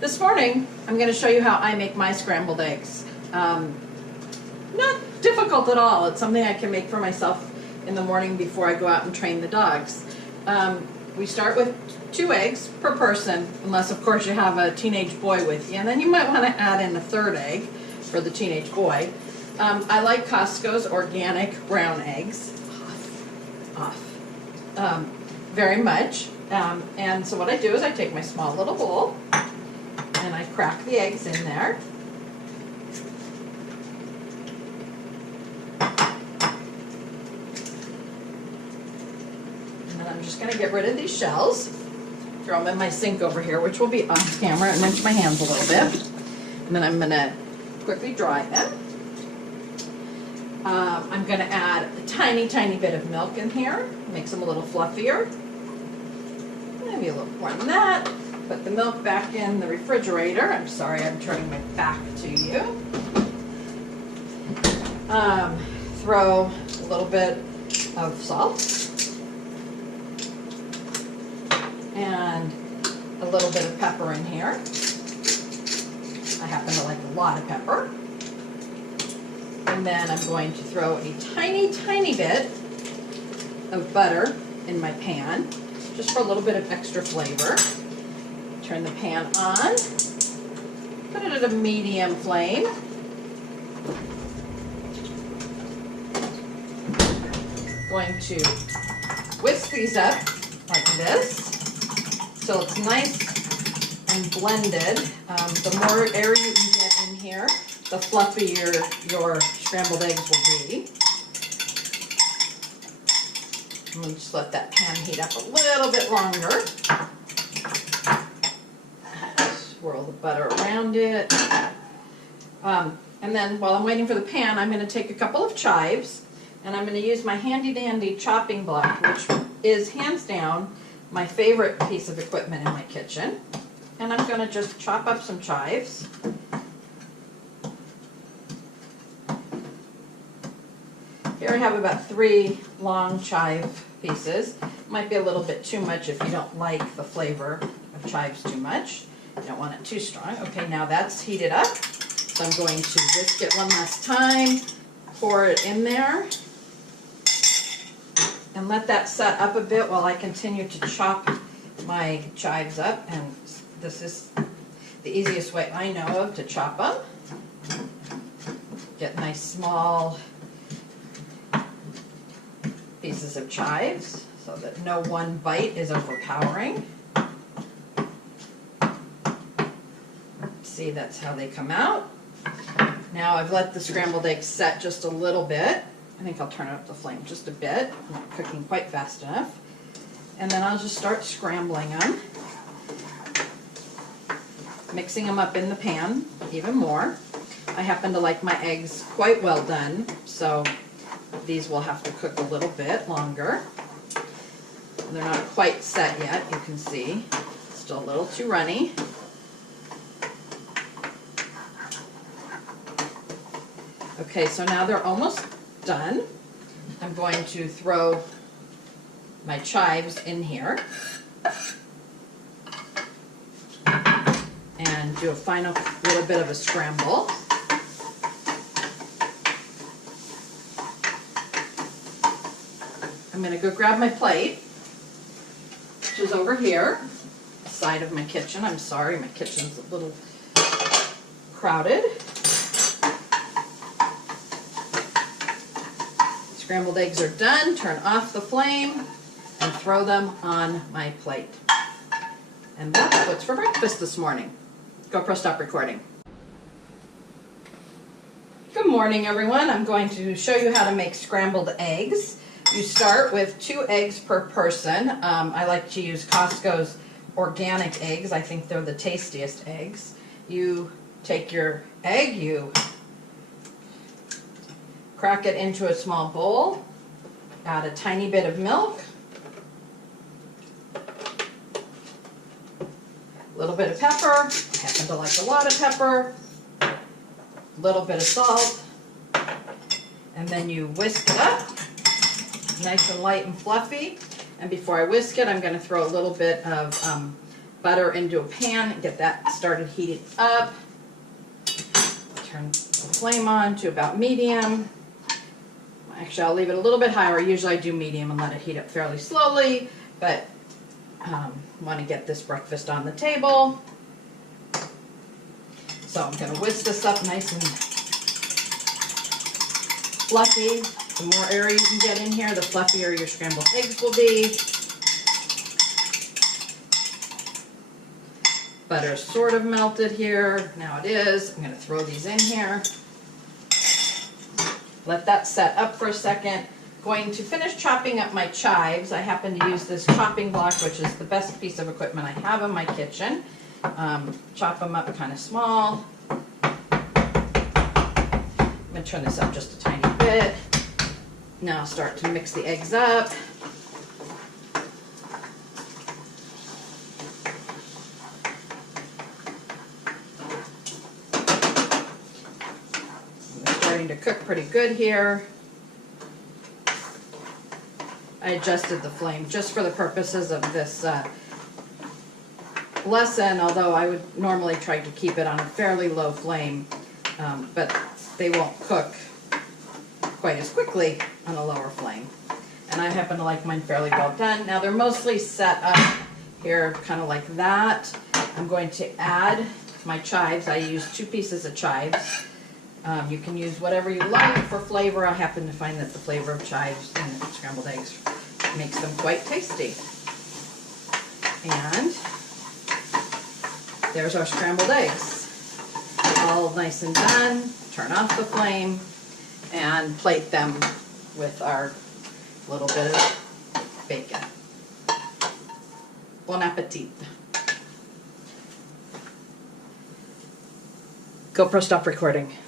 This morning, I'm going to show you how I make my scrambled eggs. Not difficult at all. It's something I can make for myself in the morning before I go out and train the dogs. We start with 2 eggs per person, unless of course you have a teenage boy with you, and then you might want to add in a 3rd egg for the teenage boy. I like Costco's organic brown eggs. Very much. And so what I do is I take my small little bowl and I crack the eggs in there. And then I'm just going to get rid of these shells. Throw them in my sink over here, which will be off camera, and rinse my hands a little bit. And then I'm going to quickly dry them. I'm going to add a tiny bit of milk in here, makes them a little fluffier. Maybe a little more than that. Put the milk back in the refrigerator. I'm sorry, I'm turning my back to you. Throw a little bit of salt and a little bit of pepper in here. I happen to like a lot of pepper. And then I'm going to throw a tiny bit of butter in my pan, just for a little bit of extra flavor. Turn the pan on, put it at a medium flame. Going to whisk these up like this till it's nice and blended. The more area you get in here, the fluffier your scrambled eggs will be. And we'll just let that pan heat up a little bit longer. Swirl the butter around it. And then while I'm waiting for the pan, I'm going to take a couple of chives and I'm going to use my handy dandy chopping block, which is hands down my favorite piece of equipment in my kitchen. And I'm going to just chop up some chives. Here I have about 3 long chive pieces. Might be a little bit too much if you don't like the flavor of chives too much. You don't want it too strong. Okay, now that's heated up. So I'm going to whisk it one last time, pour it in there, and let that set up a bit while I continue to chop my chives up. And this is the easiest way I know of to chop them. Get nice small pieces of chives so that no one bite is overpowering. See, that's how they come out. Now I've let the scrambled eggs set just a little bit. I think I'll turn up the flame just a bit. I'm not cooking quite fast enough. And then I'll just start scrambling them. Mixing them up in the pan even more. I happen to like my eggs quite well done, so these will have to cook a little bit longer. They're not quite set yet, you can see. Still a little too runny. Okay, so now they're almost done. I'm going to throw my chives in here and do a final little bit of a scramble. I'm going to go grab my plate, which is over here, side of my kitchen. I'm sorry, my kitchen's a little crowded. Scrambled eggs are done. Turn off the flame and throw them on my plate. And that's what's for breakfast this morning. GoPro, stop recording. Good morning, everyone. I'm going to show you how to make scrambled eggs. You start with 2 eggs per person. I like to use Costco's organic eggs. I think they're the tastiest eggs. You take your egg, you crack it into a small bowl, add a tiny bit of milk, a little bit of pepper, I happen to like a lot of pepper, a little bit of salt, and then you whisk it up, nice and light and fluffy. And before I whisk it, I'm going to throw a little bit of butter into a pan, get that started heating up. Turn the flame on to about medium. Actually, I'll leave it a little bit higher. Usually I do medium and let it heat up fairly slowly, but want to get this breakfast on the table. So I'm going to whisk this up nice and fluffy. The more area you can get in here, the fluffier your scrambled eggs will be. Butter's sort of melted here. Now it is. I'm going to throw these in here. Let that set up for a second. Going to finish chopping up my chives. I happen to use this chopping block, which is the best piece of equipment I have in my kitchen. Chop them up kind of small. I'm going to turn this up just a tiny bit. Now start to mix the eggs up. They're starting to cook pretty good here. I adjusted the flame just for the purposes of this lesson, although I would normally try to keep it on a fairly low flame, but they won't cook quite as quickly on a lower flame. And I happen to like mine fairly well done. Now they're mostly set up here kind of like that. I'm going to add my chives. I use 2 pieces of chives. You can use whatever you like for flavor. I happen to find that the flavor of chives in scrambled eggs makes them quite tasty. And there's our scrambled eggs. All nice and done. Turn off the flame and plate them with our little bit of bacon. Bon appetit. GoPro, stop recording.